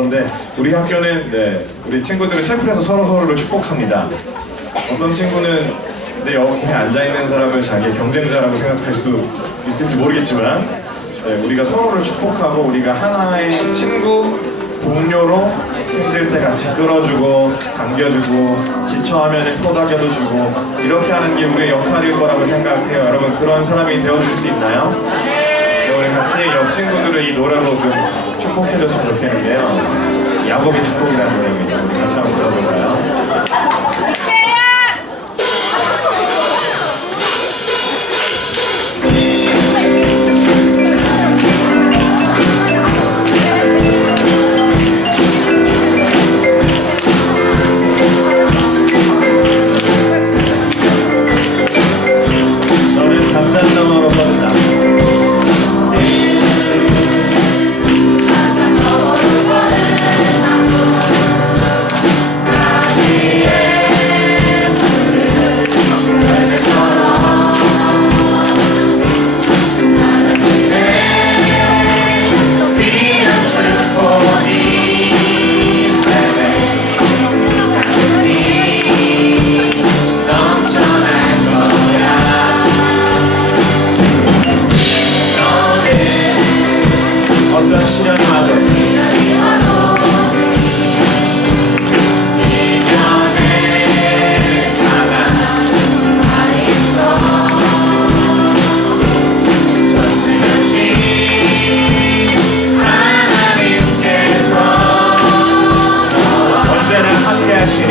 그런데 우리 학교는 우리 친구들은 셰프에서 서로를 축복합니다. 어떤 친구는 내 옆에 앉아있는 사람을 자기의 경쟁자라고 생각할 수도 있을지 모르겠지만 우리가 서로를 축복하고 우리가 하나의 친구, 동료로 힘들 때 같이 끌어주고 당겨주고 지쳐하면 토닥여도 주고 이렇게 하는 게 우리의 역할일 거라고 생각해요. 여러분 그런 사람이 되어주실 수 있나요? 우리 같이 옆 친구들을 이 노래로 좀 축복해줬으면 좋겠는데요. 야곱의 축복이라는 노래입니다. 우리 같이 한번 들어볼까요? 너는 감산 너머로 뻗는다. 어떤 시련이 와도 언제나 함께 하시니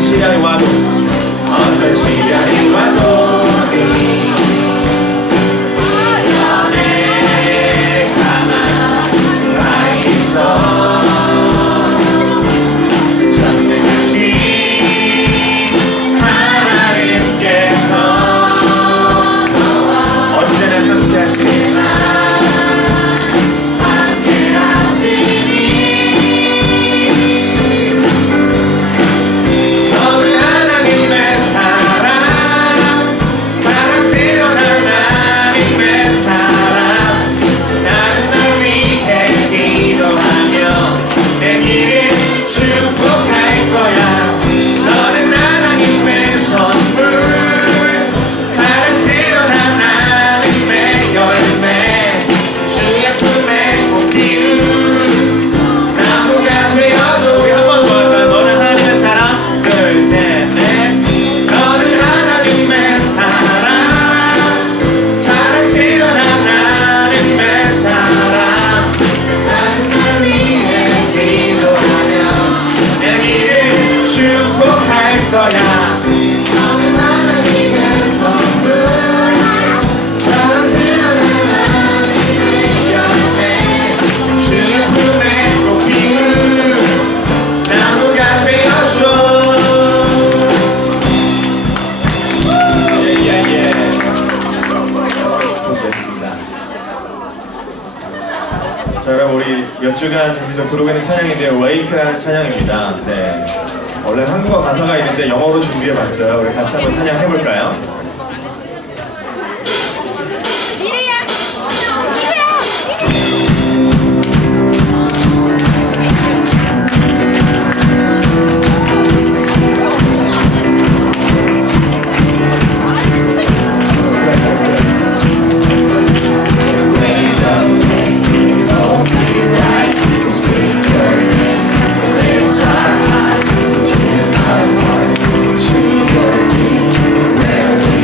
시간이 와도 어떤 시간이 와도 연애 가만히 있어 전능하신 하나님께서 언제나 함께 하시니 자, 여러분 우리 몇 주간 계속 부르고 있는 찬양인데요. Wake라는 찬양입니다. 원래 한국어 가사가 있는데 영어로 준비해봤어요. 우리 같이 한번 찬양해볼까요? Our eyes to our heart, to your knees, where we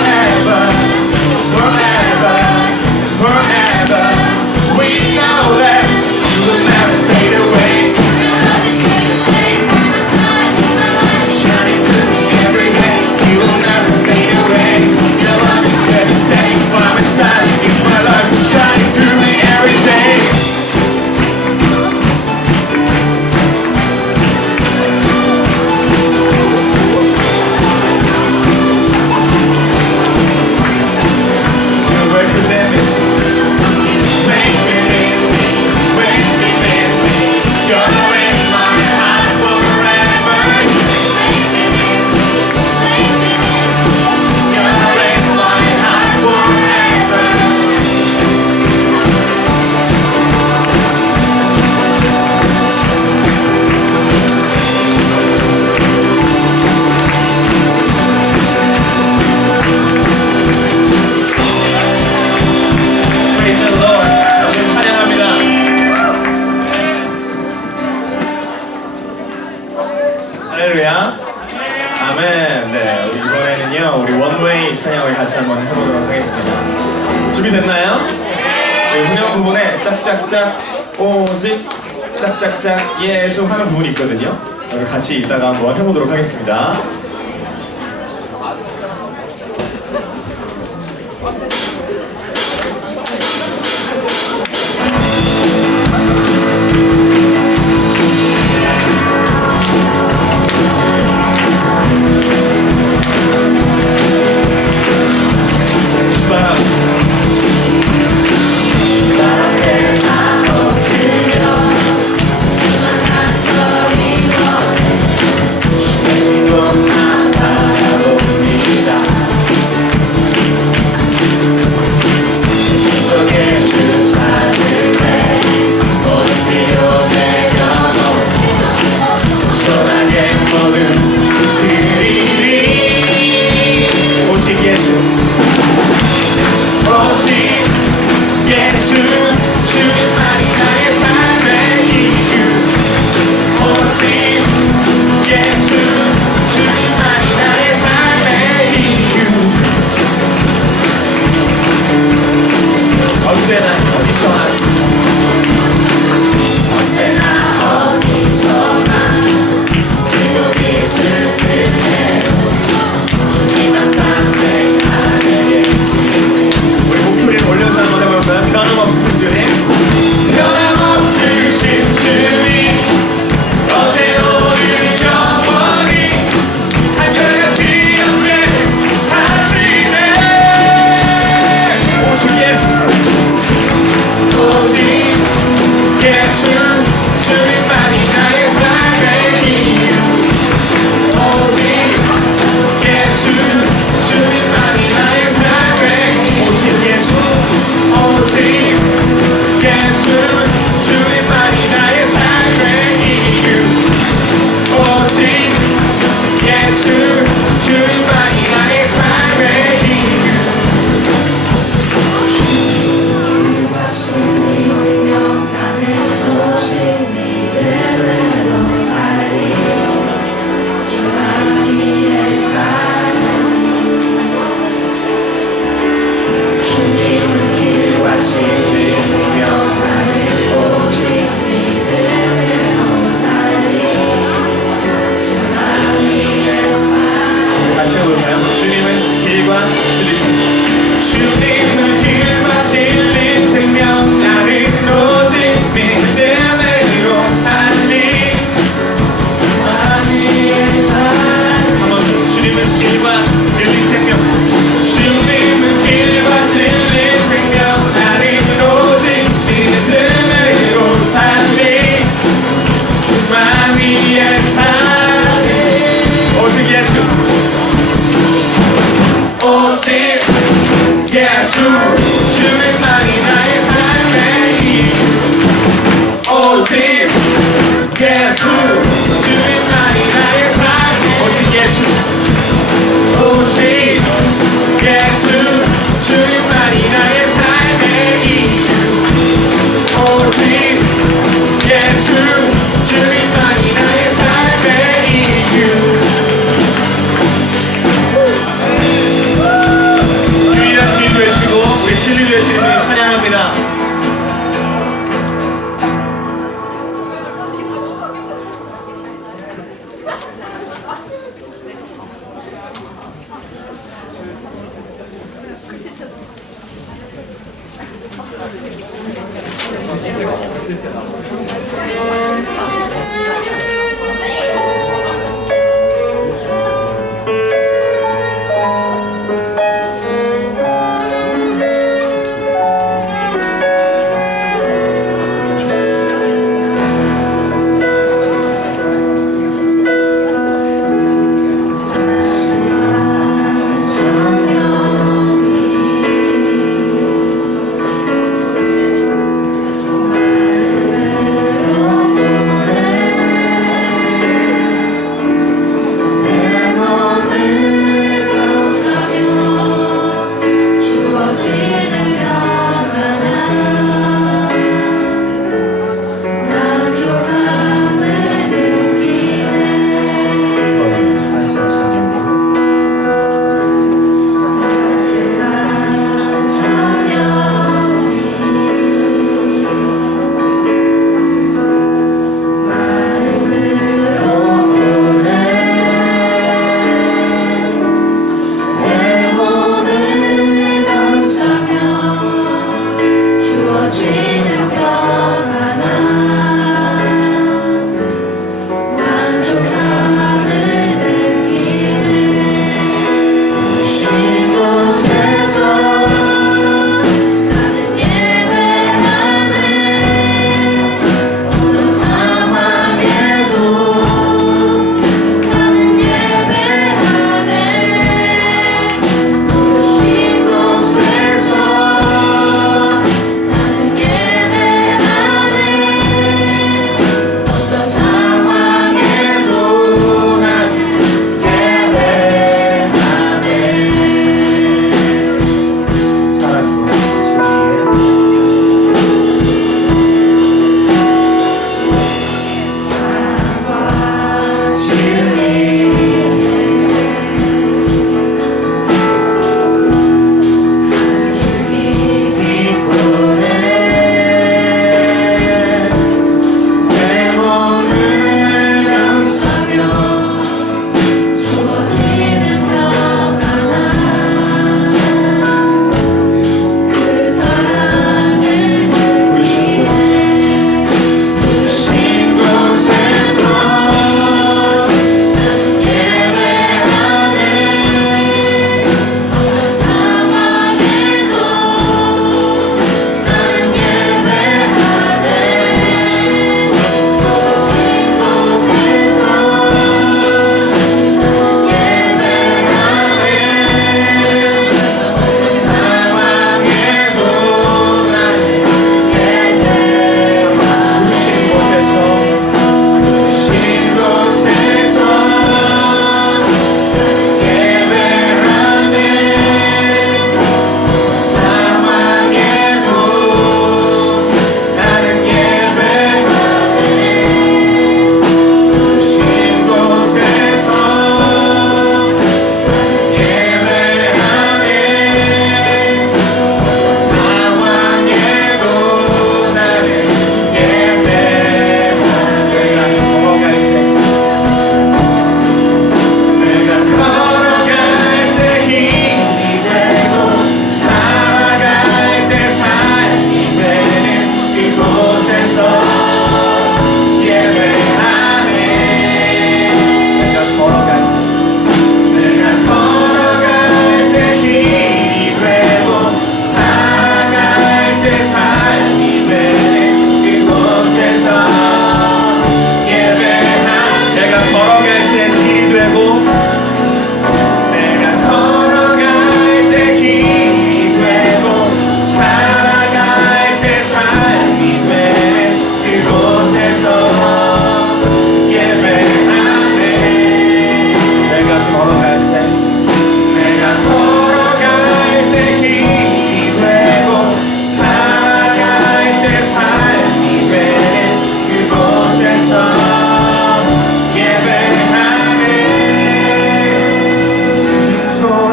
forever, forever, forever. We know that you will never fade away. Shining through me every day, you will never fade away. Your love is here to stay by my side. You, my love, shining through me every day. 할렐루야. 아멘. 네, 우리 이번에는요, 우리 원웨이 찬양을 같이 한번 해보도록 하겠습니다. 준비됐나요? 네, 후렴 부분에 짝짝짝 오직 짝짝짝 예수 하는 부분이 있거든요. 우리 같이 이따가 한번 해보도록 하겠습니다. 진리 되신 주님 찬양합니다.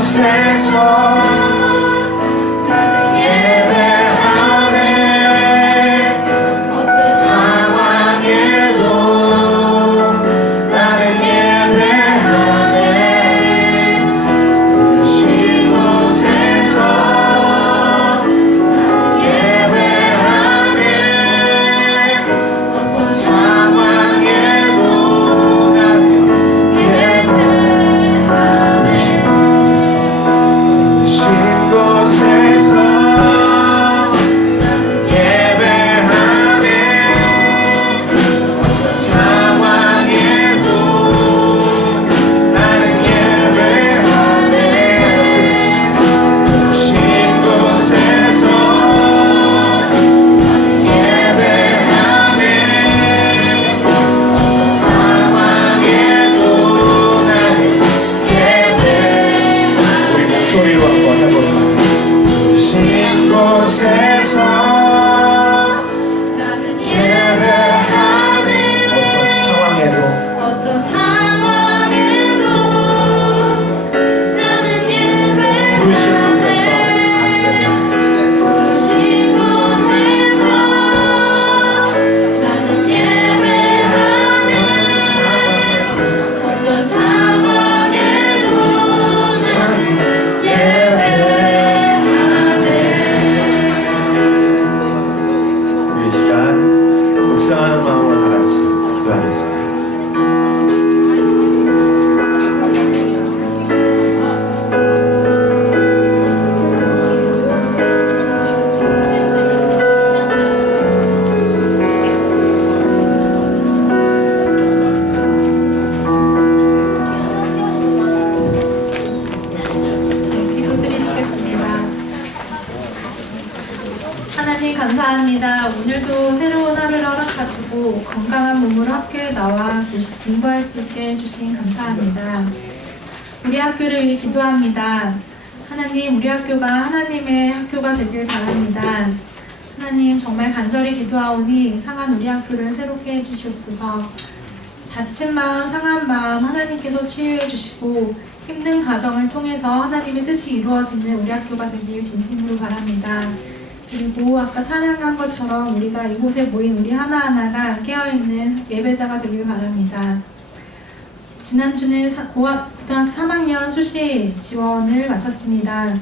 곳에서 나는 예배하네 어떤 상황에도 나는 예배하네 부르신 곳에서 나는 예배하네 어떤 상황에도 나는 예배하네 신 곳에서 나는 예배하네 어떤 상황에도 나는 예배하네 신 곳에서 나는 예배하네 어떤 상황에도 나는 예배하네 우리 목소리로 한번 해볼까요? 신 곳에서 나는 예배하네 어떤 상황에도 어떤 상황에도 나는 부르신 곳에서 예배하네 부르신 곳에서 나는 예배하네 어떤 상황에도 나는 예배하네 우리 이 시간 묵상하는 마음으로 다 같이 기도하겠습니다. 네, 기도드리시겠습니다. 하나님 감사합니다. 오늘도 새로운 하루를 허락하시고 건강한 몸으로 학교에 나와 공부할 수 있게 해주신 감사합니다. 우리 학교를 위해 기도합니다. 하나님, 우리 학교가 하나님의 학교가 되길 바랍니다. 하나님, 정말 간절히 기도하오니 상한 우리 학교를 새롭게 해주시옵소서. 다친 마음, 상한 마음 하나님께서 치유해 주시고 힘든 과정을 통해서 하나님의 뜻이 이루어지는 우리 학교가 되길 진심으로 바랍니다. 그리고 아까 찬양한 것처럼 우리가 이곳에 모인 우리 하나하나가 깨어있는 예배자가 되길 바랍니다. 지난주는 고등학교 3학년 수시 지원을 마쳤습니다.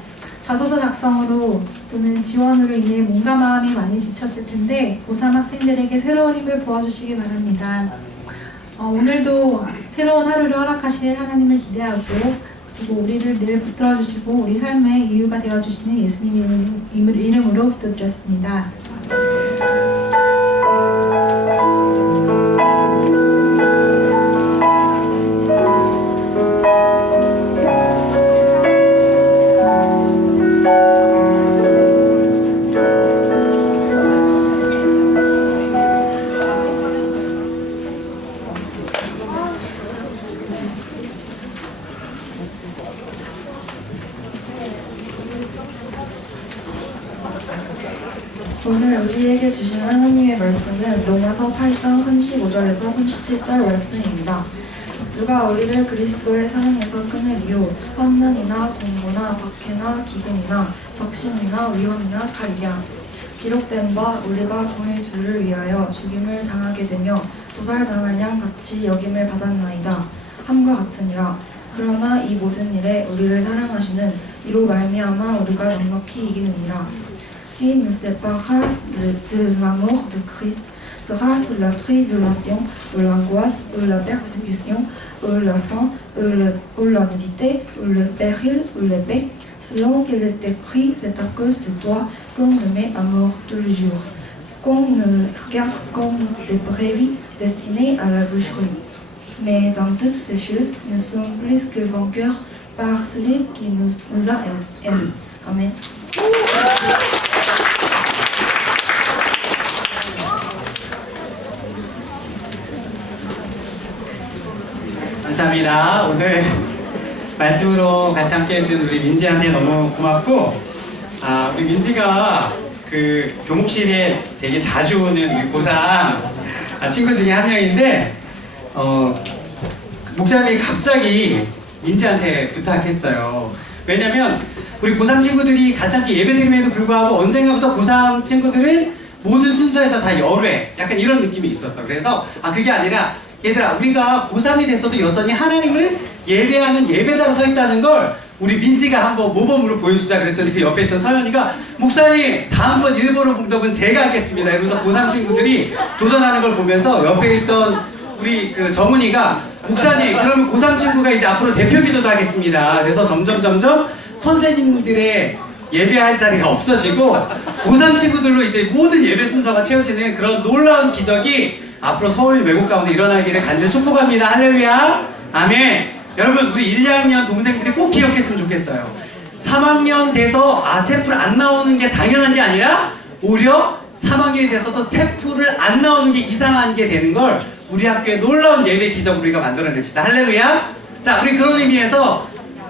자소서 작성으로 또는 지원으로 인해 몸과 마음이 많이 지쳤을 텐데 고3 학생들에게 새로운 힘을 부어주시기 바랍니다. 오늘도 새로운 하루를 허락하실 하나님을 기대하고 그리고 우리를 늘 붙들어 주시고 우리 삶의 이유가 되어 주시는 예수님 이름으로 기도드렸습니다. 오늘 우리에게 주신 하나님의 말씀은 로마서 8장 35절에서 37절 말씀입니다. 누가 우리를 그리스도의 사랑에서 끊으리요? 환난이나 공고나 박해나 기근이나 적신이나 위험이나 칼이랴. 기록된 바 우리가 종일 주를 위하여 죽임을 당하게 되며 도살당할 양 같이 여김을 받았나이다. 함과 같으니라. 그러나 이 모든 일에 우리를 사랑하시는 이로 말미암아 우리가 넉넉히 이기느니라. Qui nous séparera de l'amour de Christ sera-ce la tribulation, ou l'angoisse, ou la persécution, ou la faim, ou la nudité, ou le péril, ou l'épée. Selon qu'il est écrit, c'est à cause de toi qu'on nous met à mort tous les jours, qu'on nous regarde comme des brebis destinées à la boucherie. Mais dans toutes ces choses, nous sommes plus que vainqueurs par celui qui nous a aimés. Amen. 감사합니다. 오늘 말씀으로 같이 함께 해준 우리 민지한테 너무 고맙고, 우리 민지가 그 교목실에 되게 자주 오는 우리 고3 친구 중에 한 명인데, 목사님이 갑자기 민지한테 부탁했어요. 왜냐면 우리 고3 친구들이 같이 함께 예배드림에도 불구하고 언젠가부터 고3 친구들은 모든 순서에서 다 열외 약간 이런 느낌이 있었어. 그래서 그게 아니라 얘들아 우리가 고3이 됐어도 여전히 하나님을 예배하는 예배자로 서 있다는 걸 우리 민지가 한번 모범으로 보여주자 그랬더니 그 옆에 있던 서연이가 목사님 다음번 일본어 봉독은 제가 하겠습니다 이러면서 고3 친구들이 도전하는 걸 보면서 옆에 있던 우리 그 정은이가 목사님 그러면 고3 친구가 이제 앞으로 대표 기도도 하겠습니다. 그래서 점점 선생님들의 예배할 자리가 없어지고 고3 친구들로 이제 모든 예배 순서가 채워지는 그런 놀라운 기적이 앞으로 서울 외국 가운데 일어나기를 간절히 축복합니다. 할렐루야 아멘. 여러분 우리 1, 2학년 동생들이 꼭 기억했으면 좋겠어요. 3학년 돼서 체프를 안 나오는 게 당연한 게 아니라 오히려 3학년이 돼서도 체프를 안 나오는 게 이상한 게 되는 걸 우리 학교의 놀라운 예배 기적으로 우리가 만들어냅시다. 할렐루야. 자 우리 그런 의미에서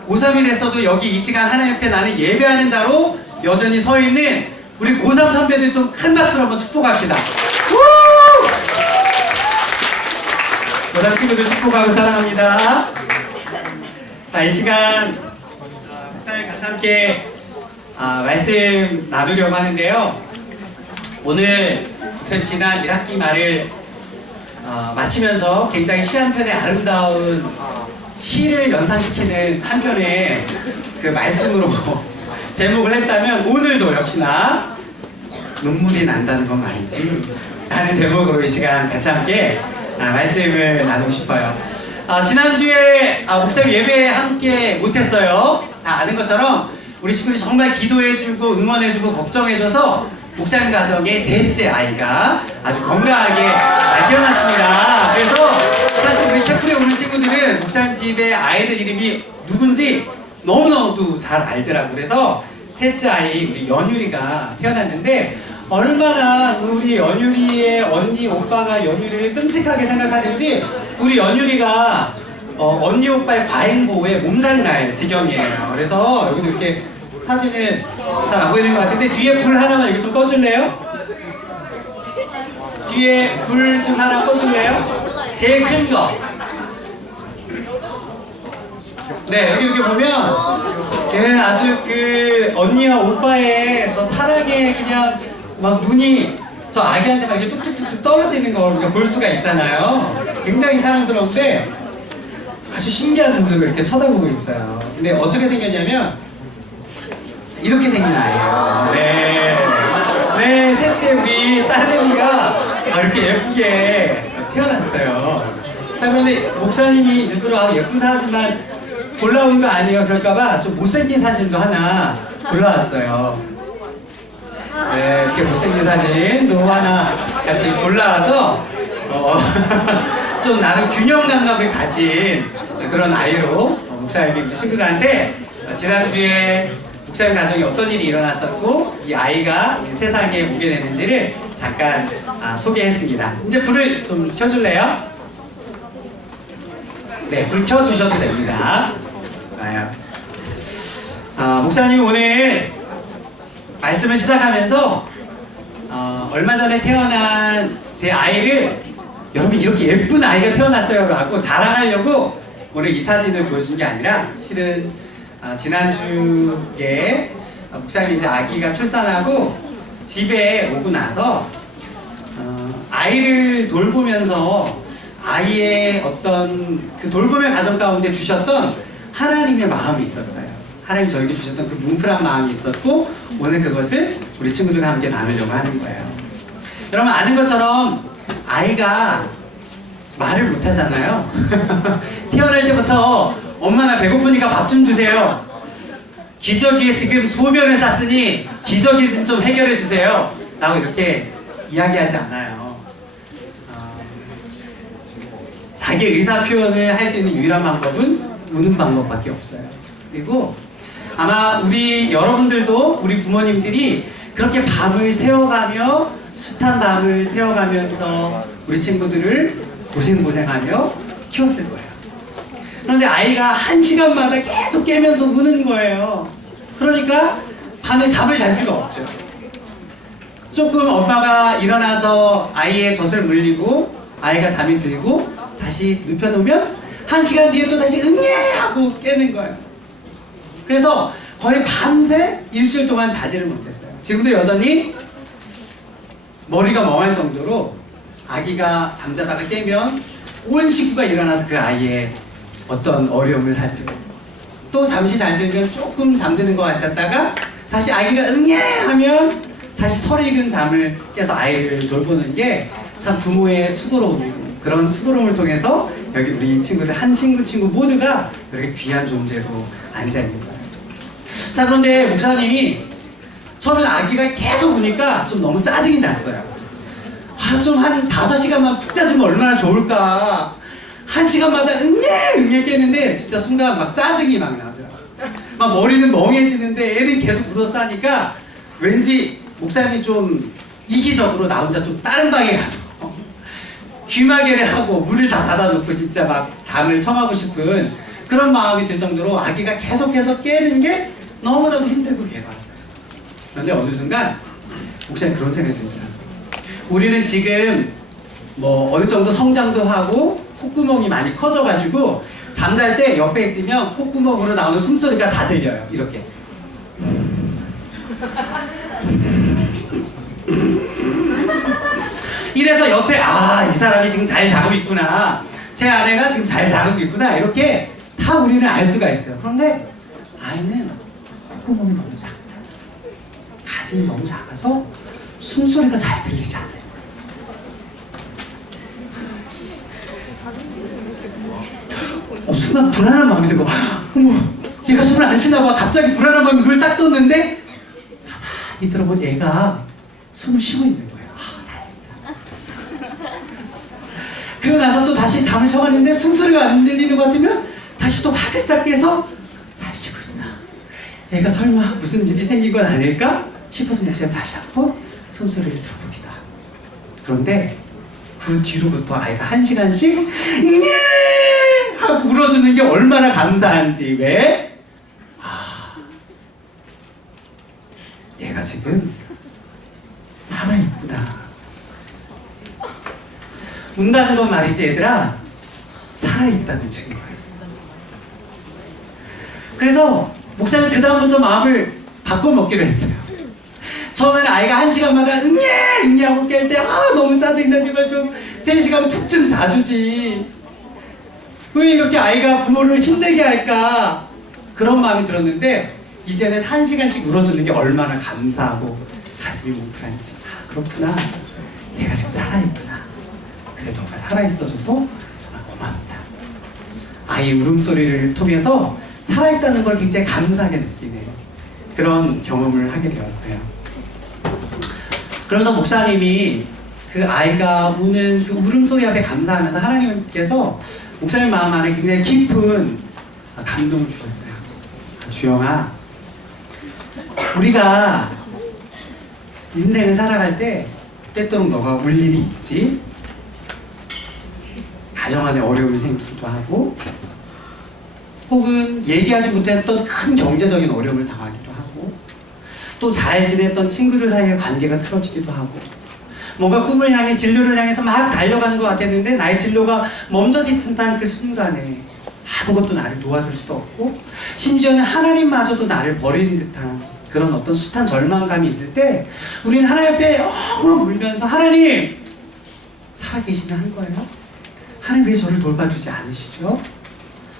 고3이 됐어도 여기 이 시간 하나님 앞에 나는 예배하는 자로 여전히 서 있는 우리 고3 선배들 좀 큰 박수로 한번 축복합시다. 고3 친구들 축복하고 사랑합니다. 자, 이 시간 목사님 같이 함께 말씀 나누려고 하는데요. 오늘 목사님 지난 1학기 말을 마치면서 굉장히 시 한 편의 아름다운 시를 연상시키는 한 편의 그 말씀으로 제목을 했다면 오늘도 역시나 눈물이 난다는 건 말이지 하는 제목으로 이 시간 같이 함께 말씀을 나누고 싶어요. 지난주에 목사님 예배에 함께 못했어요. 다 아는 것처럼 우리 친구들이 정말 기도해주고 응원해주고 걱정해줘서 목사님 가정의 셋째 아이가 아주 건강하게 잘 태어났습니다. 그래서 사실 우리 셰프에 오는 친구들은 목사님 집의 아이들 이름이 누군지 너무너무 잘 알더라고요. 그래서 셋째 아이 우리 연유리가 태어났는데 얼마나 우리 연유리의 언니 오빠가 연유리를 끔찍하게 생각하는지 우리 연유리가 언니 오빠의 과잉보호에 몸살이 날 지경이에요. 그래서 여기도 이렇게 사진을 잘 안 보이는 것 같은데 뒤에 불 하나만 이렇게 좀 꺼줄래요? 뒤에 불 좀 하나 꺼줄래요? 제일 큰 거. 네, 여기 이렇게 보면 아주 그 언니와 오빠의 저 사랑에 그냥 막 눈이 저 아기한테 막 이렇게 뚝뚝뚝 떨어지는 걸 우리가 볼 수가 있잖아요. 굉장히 사랑스러운데 아주 신기한 눈으로 이렇게 쳐다보고 있어요. 근데 어떻게 생겼냐면 이렇게 생긴 아이예요. 네, 셋째 우리 딸내미가 이렇게 예쁘게 태어났어요. 자, 그런데 목사님이 일부러 예쁜 사진만 골라온 거 아니에요. 그럴까봐 좀 못생긴 사진도 하나 골라왔어요. 네, 이렇게 못생긴 사진도 하나 같이 골라와서 좀 나름 균형 감각을 가진 그런 아이로 목사님이 우리 친구들한테 지난주에 목사님 가정에 어떤 일이 일어났었고 이 아이가 세상에 오게 됐는지를 잠깐 소개했습니다. 이제 불을 좀 켜줄래요? 네, 불 켜주셔도 됩니다. 목사님이 오늘 말씀을 시작하면서 얼마 전에 태어난 제 아이를 여러분 이렇게 예쁜 아이가 태어났어요 라고 자랑하려고 오늘 이 사진을 보여준 게 아니라 실은 지난주에 목사님이 이제 아기가 출산하고 집에 오고 나서 아이를 돌보면서 아이의 어떤 그 돌봄의 과정 가운데 주셨던 하나님의 마음이 있었어요. 하나님 저에게 주셨던 그 뭉클한 마음이 있었고 오늘 그것을 우리 친구들과 함께 나누려고 하는 거예요. 여러분 아는 것처럼 아이가 말을 못하잖아요. 태어날 때부터 엄마 나 배고프니까 밥 좀 주세요. 기저귀에 지금 소변을 쌌으니 기저귀 좀 해결해 주세요 라고 이렇게 이야기하지 않아요. 자기 의사 표현을 할 수 있는 유일한 방법은 우는 방법밖에 없어요. 그리고 아마 우리 여러분들도 우리 부모님들이 그렇게 밤을 새워가며 숱한 밤을 새워가면서 우리 친구들을 고생하며 키웠을 거예요. 그런데 아이가 1시간마다 계속 깨면서 우는 거예요. 그러니까 밤에 잠을 잘 수가 없죠. 조금 엄마가 일어나서 아이의 젖을 물리고 아이가 잠이 들고 다시 눕혀놓으면 1시간 뒤에 또 다시 응애 하고 깨는 거예요. 그래서 거의 밤새 일주일 동안 자지를 못했어요. 지금도 여전히 머리가 멍할 정도로 아기가 잠자다가 깨면 온 식구가 일어나서 그 아이의 어떤 어려움을 살피고, 또 잠시 잘 들면 조금 잠드는 것 같았다가 다시 아기가 응애 하면 다시 설익은 잠을 깨서 아이를 돌보는 게 참 부모의 수고로움이고, 그런 수고로움을 통해서 여기 우리 친구들 한 친구 모두가 이렇게 귀한 존재로 앉아있는 거예요. 자, 그런데 목사님이 처음엔 아기가 계속 우니까 좀 너무 짜증이 났어요. 좀 한 5시간만 푹 자주면 얼마나 좋을까. 1시간마다 응애 깨는데 진짜 순간 막 짜증이 막 나더라고요. 막 머리는 멍해지는데 애는 계속 울어서 하니까 왠지 목사님이 좀 이기적으로 나 혼자 좀 다른 방에 가서 귀마개를 하고 문을 다 닫아놓고 진짜 막 잠을 청하고 싶은 그런 마음이 들 정도로 아기가 계속해서 깨는 게 너무나도 힘들고 괴로웠어요. 그런데 어느 순간 목사님 그런 생각이 들더라고요. 우리는 지금 뭐 어느 정도 성장도 하고 콧구멍이 많이 커져가지고 잠잘 때 옆에 있으면 콧구멍으로 나오는 숨소리가 다 들려요. 이렇게. 이래서 옆에 이 사람이 지금 잘 자고 있구나, 제 아내가 지금 잘 자고 있구나, 이렇게 다 우리는 알 수가 있어요. 그런데 아이는 콧구멍이 너무 작잖아요. 가슴이 너무 작아서 숨소리가 잘 들리지 않아요. 순간 불안한 마음이 들고, 어머, 얘가 숨을 안 쉬나 봐. 갑자기 불안한 마음이 눈을 딱 떴는데 가만히 들어본 얘가 숨을 쉬고 있는 거예요. 다행이다. 그리고 나서 또 다시 잠을 청하는데 숨소리가 안 들리는 것 같으면 다시 또 화들짝 깨서 잘 쉬고 있나, 얘가 설마 무슨 일이 생긴 건 아닐까 싶어서 목사님 다시 한번 숨소리를 들어보기도 하고. 그런데 그 뒤로부터 아이가 1시간씩 하고 울어주는 게 얼마나 감사한지. 왜? 얘가 지금 살아있구나. 운다는 건 말이지 얘들아, 살아있다는 증거였어. 그래서 목사님 그 다음부터 마음을 바꿔먹기로 했어요. 처음에는 아이가 1시간마다 응애 하고 깰 때 너무 짜증나, 제발 좀 3시간 푹 좀 자주지, 왜 이렇게 아이가 부모를 힘들게 할까, 그런 마음이 들었는데 이제는 1시간씩 울어주는 게 얼마나 감사하고 가슴이 뭉클한지. 그렇구나, 얘가 지금 살아있구나, 그래 너가 살아있어줘서 정말 고맙다. 아이 울음소리를 통해서 살아있다는 걸 굉장히 감사하게 느끼는 그런 경험을 하게 되었어요. 그러면서 목사님이 그 아이가 우는 그 울음소리 앞에 감사하면서 하나님께서 목사님 마음 안에 굉장히 깊은 감동을 주셨어요. 주영아, 우리가 인생을 살아갈 때 때때로 너가 울 일이 있지, 가정 안에 어려움이 생기기도 하고, 혹은 얘기하지 못했던 큰 경제적인 어려움을 당하기도 하고, 또 잘 지냈던 친구들 사이의 관계가 틀어지기도 하고, 뭔가 꿈을 향해 진로를 향해서 막 달려가는 것 같았는데 나의 진로가 멈춰진 듯한 그 순간에 아무것도 나를 도와줄 수도 없고, 심지어는 하나님마저도 나를 버리는 듯한 그런 어떤 숱한 절망감이 있을 때 우리는 하나님 앞에 엉엉 울면서, 하나님 살아계시나 한 거예요? 하나님 왜 저를 돌봐주지 않으시죠?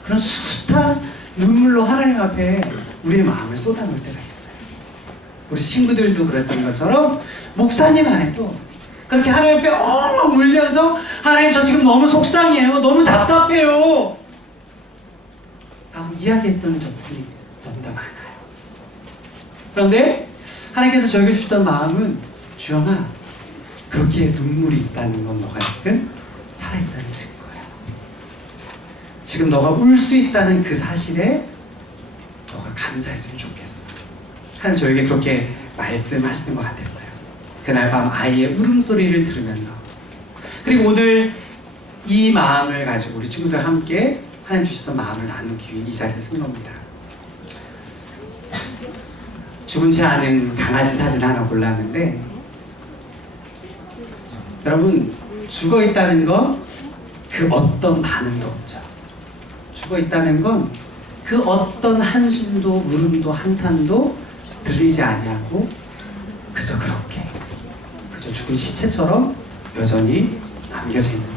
그런 숱한 눈물로 하나님 앞에 우리의 마음을 쏟아놓을 때가 있어요. 우리 친구들도 그랬던 것처럼 목사님 안에도 그렇게 하나님 앞에 엉엉 울면서, 하나님 저 지금 너무 속상해요, 너무 답답해요 라고 이야기했던 적들이 너무나 많아요. 그런데 하나님께서 저에게 주셨던 마음은, 주영아, 그렇게 눈물이 있다는 건 너가 지금 살아있다는 증거야. 지금 너가 울 수 있다는 그 사실에 너가 감사했으면 좋겠어. 하나님 저에게 그렇게 말씀하시는 것 같았어요. 그날 밤 아이의 울음소리를 들으면서. 그리고 오늘 이 마음을 가지고 우리 친구들과 함께 하나님 주셨던 마음을 나누기 위해 이 자리에 쓴 겁니다. 죽은 채 않은 강아지 사진 하나 골랐는데, 여러분, 죽어 있다는 건 그 어떤 반응도 없죠. 죽어 있다는 건 그 어떤 한숨도 울음도 한탄도 들리지 아니하고 그저 그렇게 그저 죽은 시체처럼 여전히 남겨져 있는 거예요.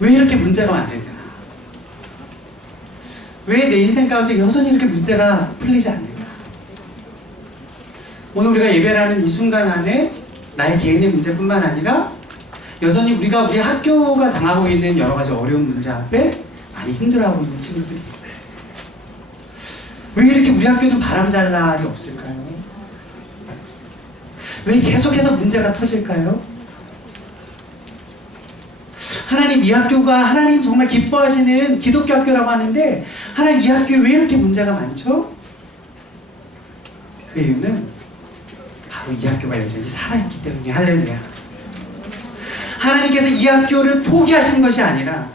왜 이렇게 문제가 많을까? 왜 내 인생 가운데 여전히 이렇게 문제가 풀리지 않을까? 오늘 우리가 예배를 하는 이 순간 안에 나의 개인의 문제뿐만 아니라 여전히 우리가 우리 학교가 당하고 있는 여러 가지 어려운 문제 앞에 많이 힘들어하고 있는 친구들이 있어요. 왜 이렇게 우리 학교는 바람잘 날이 없을까요? 왜 계속해서 문제가 터질까요? 하나님 이 학교가 하나님 정말 기뻐하시는 기독교 학교라고 하는데 하나님 이 학교에 왜 이렇게 문제가 많죠? 그 이유는 바로 이 학교가 여전히 살아있기 때문에 할렐루야. 하나님께서 이 학교를 포기하신 것이 아니라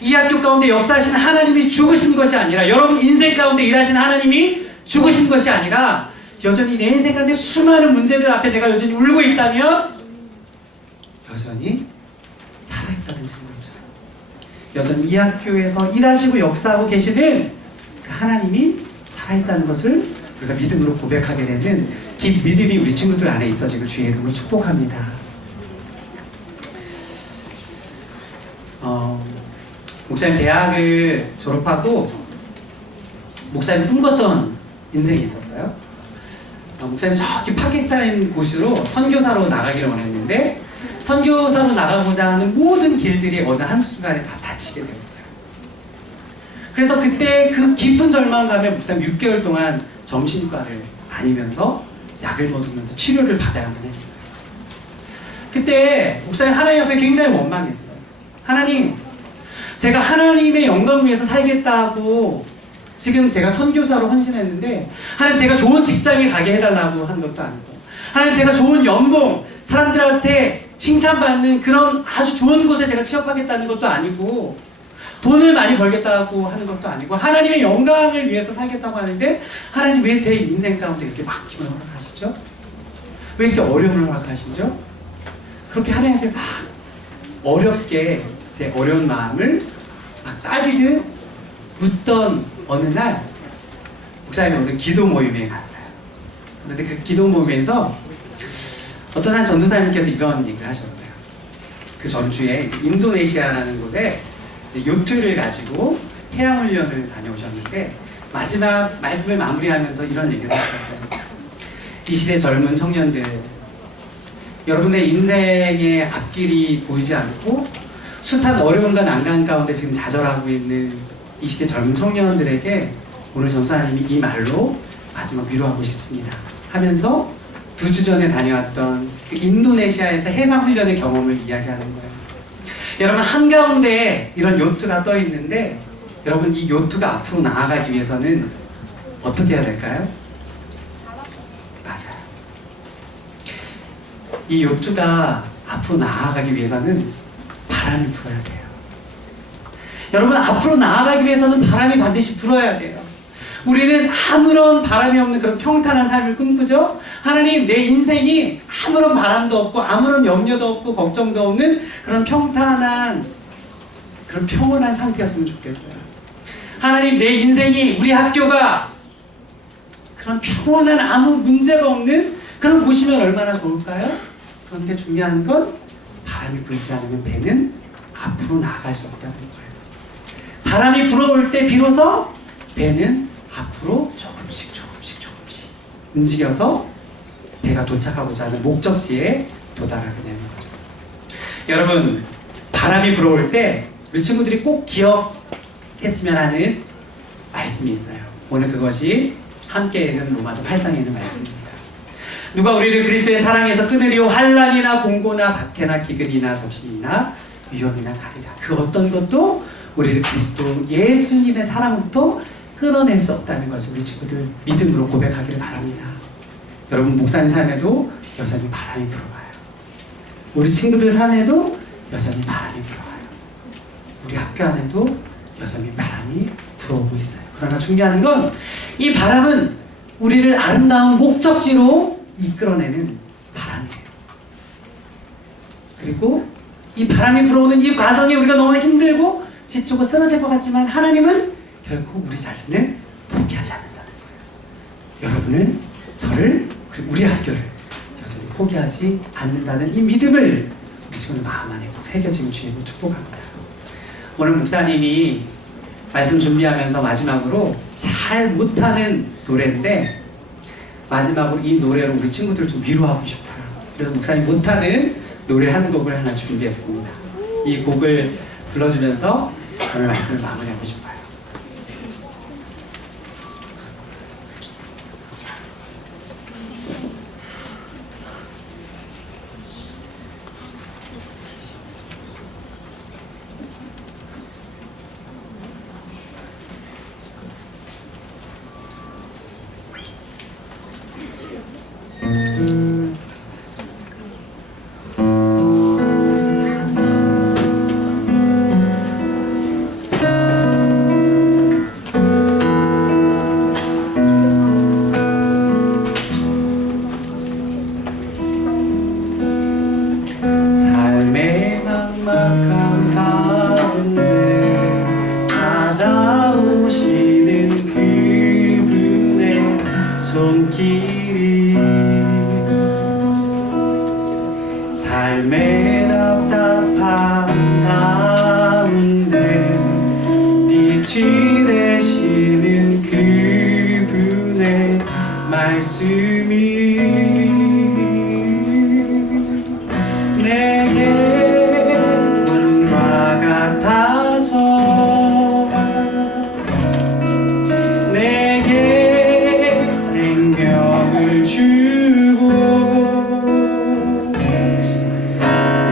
이 학교 가운데 역사하시는 하나님이 죽으신 것이 아니라 여러분 인생 가운데 일하신 하나님이 죽으신 것이 아니라 여전히 내 인생 가운데 수많은 문제들 앞에 내가 여전히 울고 있다면 여전히 살아있다는 증거이죠. 여전히 이 학교에서 일하시고 역사하고 계시는 그 하나님이 살아있다는 것을 우리가 믿음으로 고백하게 되는 그 믿음이 우리 친구들 안에 있어지길 주의 이름으로 축복합니다. 목사님 대학을 졸업하고 목사님 꿈꿨던 인생이 있었어요. 목사님 저기 파키스탄 곳으로 선교사로 나가기를 원했는데 선교사로 나가고자 하는 모든 길들이 어느 한순간에 다 닫히게 되었어요. 그래서 그때 그 깊은 절망감에 목사님 6개월 동안 정신과를 다니면서 약을 먹으면서 치료를 받아야만 했어요. 그때 목사님 하나님 앞에 굉장히 원망했어요. 하나님, 제가 하나님의 영광을 위해서 살겠다고 지금 제가 선교사로 헌신했는데 하나님 제가 좋은 직장에 가게 해달라고 하는 것도 아니고 하나님 제가 좋은 연봉, 사람들한테 칭찬받는 그런 아주 좋은 곳에 제가 취업하겠다는 것도 아니고 돈을 많이 벌겠다고 하는 것도 아니고 하나님의 영광을 위해서 살겠다고 하는데 하나님 왜 제 인생 가운데 이렇게 막힘을 허락하시죠? 왜 이렇게 어려움을 허락하시죠? 그렇게 하나님 앞에 막 어렵게 제 어려운 마음을 막 따지듯 묻던 어느 날 목사님이 어떤 기도 모임에 갔어요. 그런데 그 기도 모임에서 어떤 한 전도사님께서 이런 얘기를 하셨어요. 그 전주에 이제 인도네시아라는 곳에 이제 요트를 가지고 해양훈련을 다녀오셨는데 마지막 말씀을 마무리하면서 이런 얘기를 하셨어요. 이 시대 젊은 청년들, 여러분의 인생의 앞길이 보이지 않고 숱한 어려움과 난간 가운데 지금 좌절하고 있는 이 시대 젊은 청년들에게 오늘 전사님이 이 말로 마지막 위로하고 싶습니다 하면서 2주 전에 다녀왔던 그 인도네시아에서 해상훈련의 경험을 이야기하는 거예요. 여러분 한가운데 이런 요트가 떠 있는데 여러분 이 요트가 앞으로 나아가기 위해서는 어떻게 해야 될까요? 맞아요. 이 요트가 앞으로 나아가기 위해서는 바람이 불어야 돼요. 여러분 앞으로 나아가기 위해서는 바람이 반드시 불어야 돼요. 우리는 아무런 바람이 없는 그런 평탄한 삶을 꿈꾸죠. 하나님 내 인생이 아무런 바람도 없고 아무런 염려도 없고 걱정도 없는 그런 평탄한 그런 평온한 상태였으면 좋겠어요. 하나님 내 인생이 우리 학교가 그런 평온한 아무 문제가 없는 그런 곳이면 얼마나 좋을까요? 그런데 중요한 건 바람이 불지 않으면 배는 앞으로 나아갈 수 없다는 거예요. 바람이 불어올 때 비로소 배는 앞으로 조금씩 움직여서 배가 도착하고자 하는 목적지에 도달하게 되는 거죠. 여러분 바람이 불어올 때 우리 친구들이 꼭 기억했으면 하는 말씀이 있어요. 오늘 그것이 함께 읽은 로마서 8장에 있는 말씀입니다. 누가 우리를 그리스도의 사랑에서 끊으리오 환난이나 공고나 박해나 기근이나 접신이나 위험이나 가리라. 그 어떤 것도 우리를 그리스도 예수님의 사랑부터 끊어낼 수 없다는 것을 우리 친구들 믿음으로 고백하기를 바랍니다. 여러분 목사님 삶에도 여전히 바람이 불어와요. 우리 친구들 삶에도 여전히 바람이 불어와요. 우리 학교 안에도 여전히 바람이 불어오고 있어요. 그러나 중요한 건 이 바람은 우리를 아름다운 목적지로 이끌어내는 바람이에요. 그리고 이 바람이 불어오는 이 과정이 우리가 너무 힘들고 지치고 쓰러질 것 같지만 하나님은 결코 우리 자신을 포기하지 않는다는 거예요. 여러분을, 저를, 그리고 우리 학교를 여전히 포기하지 않는다는 이 믿음을 우리 지금 마음 안에 꼭 새겨지면 주님을 축복합니다. 오늘 목사님이 말씀 준비하면서 마지막으로 잘 못하는 노래인데 마지막으로 이 노래로 우리 친구들 좀 위로하고 싶어요. 그래서 목사님 못하는 노래 한 곡을 하나 준비했습니다. 이 곡을 불러주면서 오늘 말씀을 마무리하고 싶어요. 삶의 막막한 가운데 찾아오시는 그분의 손길이 삶의 답답한 가운데 빛이 되시는 그분의 말씀이 내게 꿈과 같아서 내게 생명을 주고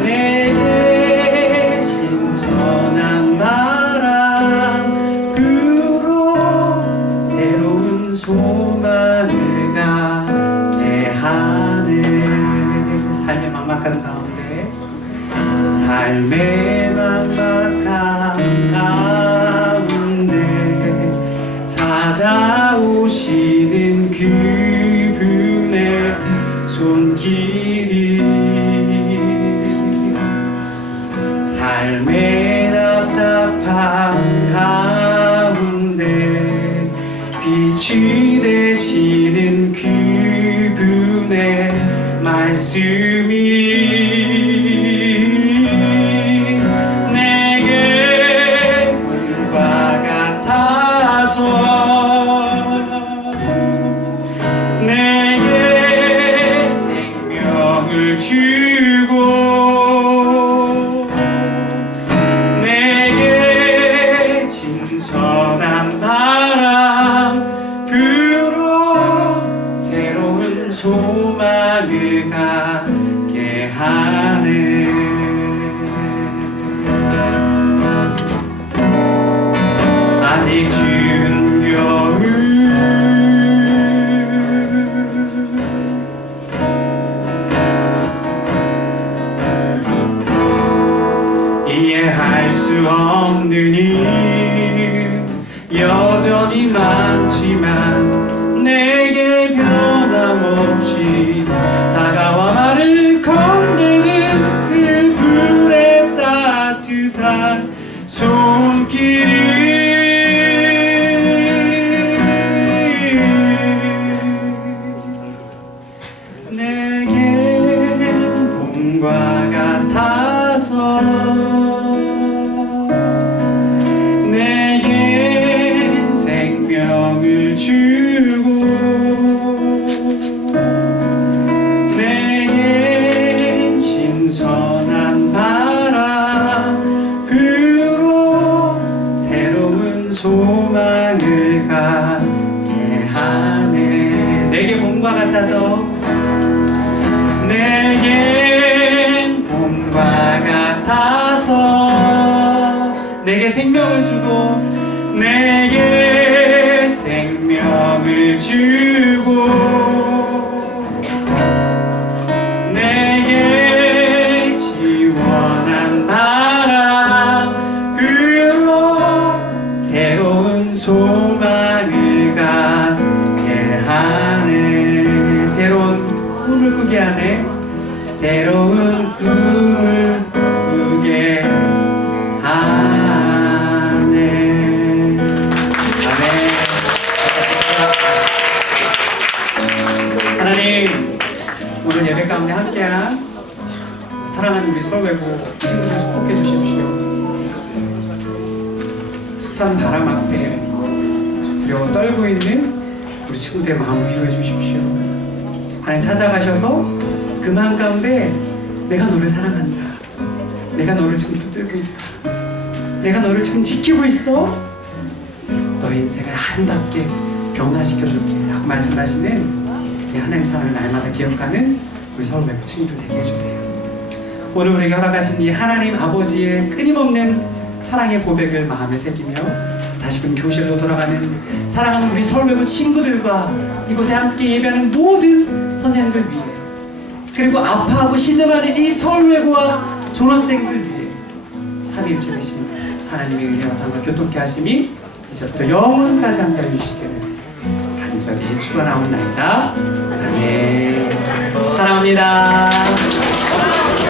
내게 신선한 바람 불어 새로운 소망을 갖게 하네. 삶의 막막한 가운데 삶의 막막한 가운데 찾아오시는 그분의 손길이 삶의 답답한 가운데 빛이 되시는 그분의 말씀이 내게 물과 같아서 내게 생명을 주고 내게 신선한 바람 불어 새로운 소망을 갖게 하네. 아직 추운 겨울 이해할 수 없는 일 여전히 많지만 내게 변함없이 다가와 말을 건네는 그분의 따뜻한 손길이 내겐 봄과 같아서 내겐 생명을 주고 내겐 신선한 바람 불어 새로운 소망을 갖게 하네. 내게 봄과 같아서 내겐 봄과 같아서 내게 생명을 주고 내게 생명을 주고 내게 시원한 바람 불어 새로운 소망을 갖게 하네. 새로운 꿈을 꾸게 하네. 새로운 꿈을 꾸게 서울외고 친구들 축복해 주십시오. 숱한 바람 앞에 두려워 떨고 있는 우리 친구들의 마음을 위로해 주십시오. 하나님 찾아가셔서 그 마음 가운데 내가 너를 사랑한다. 내가 너를 지금 붙들고 있다. 내가 너를 지금 지키고 있어. 너의 인생을 아름답게 변화시켜줄게 라고 말씀하시는 이 하나님 사랑을 날마다 기억하는 우리 서울외고 친구들 되게 해주세요. 오늘 우리에게 허락하신 이 하나님 아버지의 끊임없는 사랑의 고백을 마음에 새기며 다시금 교실로 돌아가는 사랑하는 우리 서울외고 친구들과 이곳에 함께 예배하는 모든 선생님들 위해, 그리고 아파하고 신음하는 이 서울외고와 졸업생들 위해 삼위일체 되신 하나님의 은혜와 상과 교통케 하심이 이제부터 영원까지 함께 해주시기를 간절히 축원하옵나이다. 아멘. 사랑합니다.